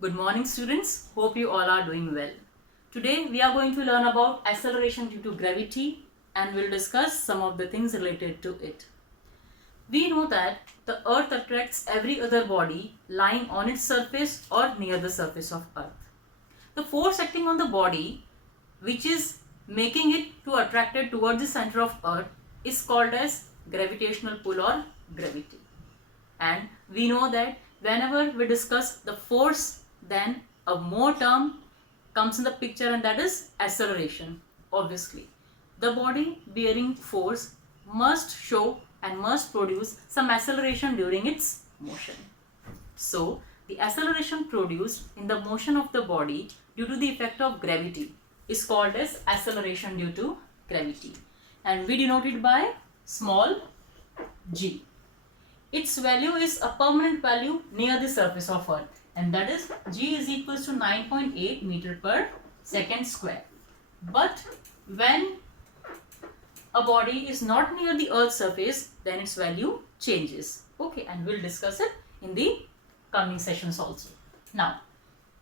Good morning students, hope you all are doing well. Today we are going to learn about acceleration due to gravity and we'll discuss some of the things related to it. We know that the earth attracts every other body lying on its surface or near the surface of earth. The force acting on the body which is making it to attracted towards the center of earth is called as gravitational pull or gravity. And we know that whenever we discuss the force, then a more term comes in the picture, and that is acceleration. Obviously, the body bearing force must show and must produce some acceleration during its motion. So the acceleration produced in the motion of the body due to the effect of gravity is called as acceleration due to gravity, and we denote it by small g. Its value is a permanent value near the surface of earth, and that is g is equals to 9.8 meter per second square. But when a body is not near the earth's surface, then its value changes. Okay, and we'll discuss it in the coming sessions also. Now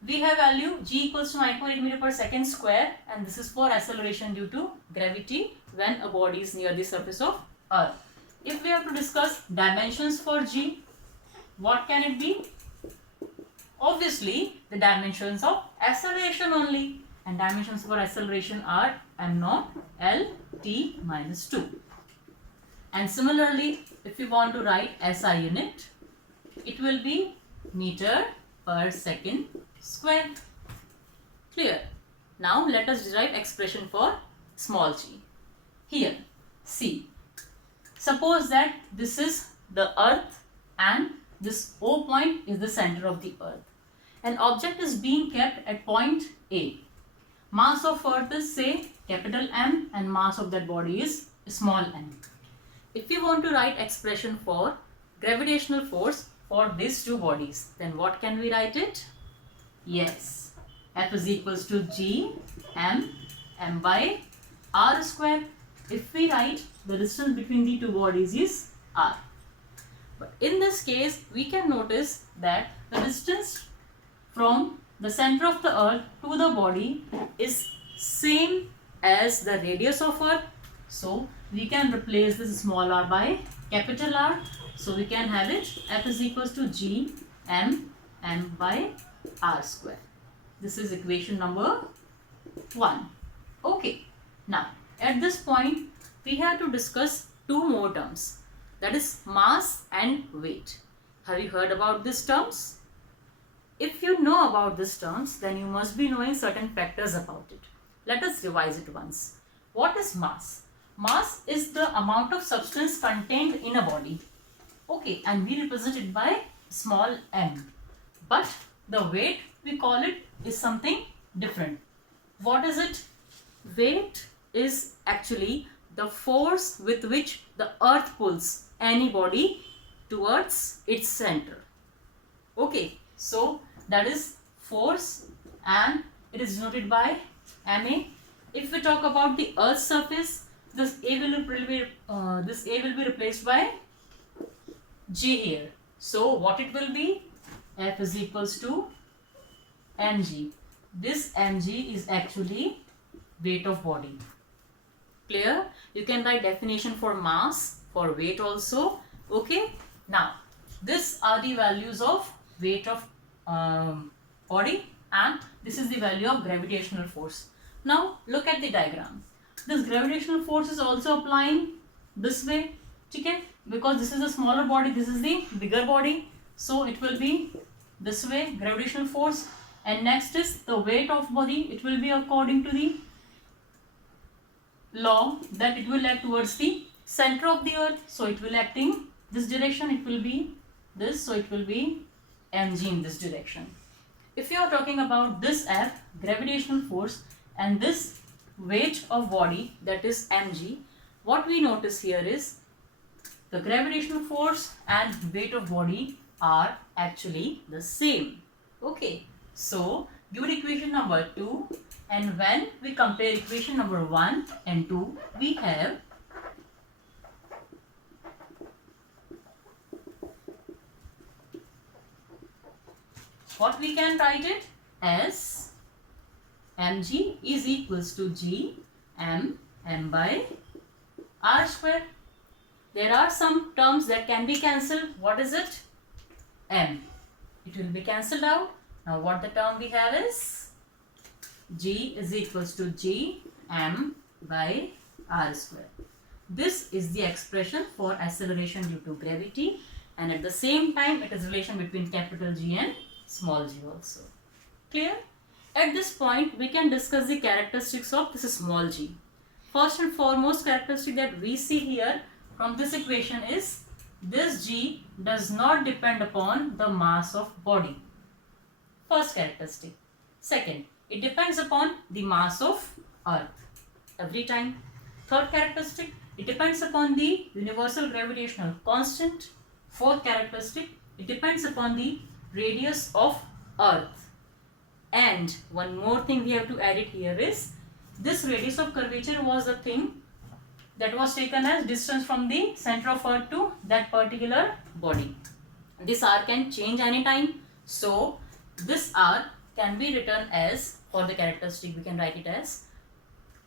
we have value g equals to 9.8 meter per second square, and this is for acceleration due to gravity when a body is near the surface of earth. If we have to discuss dimensions for g, what can it be? Obviously, the dimensions of acceleration only, and dimensions for acceleration are m0 l t minus 2. And similarly, if you want to write SI unit, it will be meter per second square. Clear? Now let us derive expression for small g. Here, see. Suppose that this is the earth and this O point is the center of the earth. An object is being kept at point A. Mass of earth is say capital M and mass of that body is small m. If we want to write expression for gravitational force for these two bodies, then what can we write it? Yes, F is equals to G m by r square. If we write the distance between the two bodies is r. But in this case, we can notice that the distance from the center of the earth to the body is same as the radius of earth. So we can replace this small r by capital R. So we can have it F is equals to G m by r square. This is equation number 1. Okay. Now at this point, we have to discuss two more terms, that is mass and weight. Have you heard about these terms? If you know about these terms, then you must be knowing certain factors about it. Let us revise it once. What is mass? Mass is the amount of substance contained in a body. Okay, and we represent it by small m. But the weight, we call it, is something different. What is it? Weight is actually the force with which the earth pulls any body towards its center. Okay, so that is force and it is denoted by ma. If we talk about the earth's surface, this a will be replaced by g here. So what it will be? F is equals to mg. This mg is actually weight of body. Clear? You can write definition for mass, for weight also. Okay. Now, these are the values of weight of body, and this is the value of gravitational force. Now, look at the diagram. This gravitational force is also applying this way, okay? Because this is a smaller body, this is the bigger body. So, it will be this way, gravitational force. And next is the weight of body. It will be according to the law that it will act towards the center of the earth. So it will act in this direction, it will be this, so it will be mg in this direction. If you are talking about this F, gravitational force, and this weight of body, that is mg, what we notice here is the gravitational force and weight of body are actually the same. Okay, so give it equation number 2. And when we compare equation number 1 and 2, we have what we can write it as mg is equals to g m by r square. There are some terms that can be cancelled. What is it? M. It will be cancelled out. Now what the term we have is g is equals to g m by r square. This is the expression for acceleration due to gravity, and at the same time it is relation between capital G and small g also. Clear? At this point we can discuss the characteristics of this small g. First and foremost characteristic that we see here from this equation is this g does not depend upon the mass of body. First characteristic. Second, it depends upon the mass of earth every time. Third characteristic, it depends upon the universal gravitational constant. Fourth characteristic, it depends upon the radius of earth. And one more thing we have to add it here is this radius of curvature was the thing that was taken as distance from the center of earth to that particular body. This r can change anytime. So this r can be written as, for the characteristic we can write it as,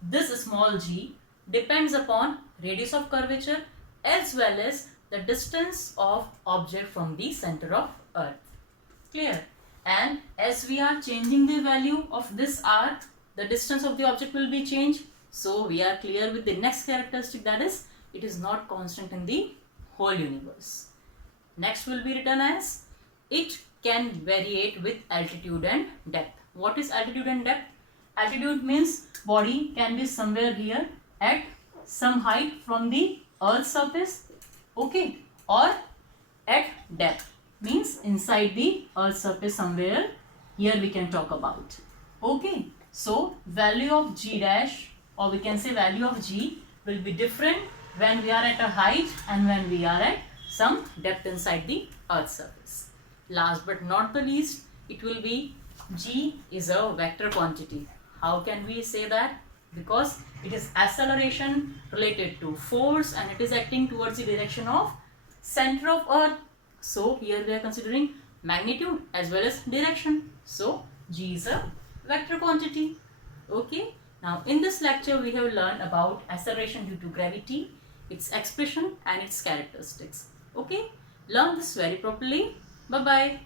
this small g depends upon radius of curvature as well as the distance of object from the center of earth. Clear? And as we are changing the value of this r, the distance of the object will be changed. So we are clear with the next characteristic, that is it is not constant in the whole universe. Next will be written as it can variate with altitude and depth. What is altitude and depth? Altitude means body can be somewhere here at some height from the earth's surface, okay, or at depth means inside the earth's surface somewhere here we can talk about, okay. So value of g dash, or we can say value of g, will be different when we are at a height and when we are at some depth inside the earth's surface. Last but not the least, it will be g is a vector quantity. How can we say that? Because it is acceleration related to force and it is acting towards the direction of center of earth. So here we are considering magnitude as well as direction. So g is a vector quantity. Okay. Now in this lecture we have learned about acceleration due to gravity, its expression and its characteristics. Okay. Learn this very properly. Bye bye.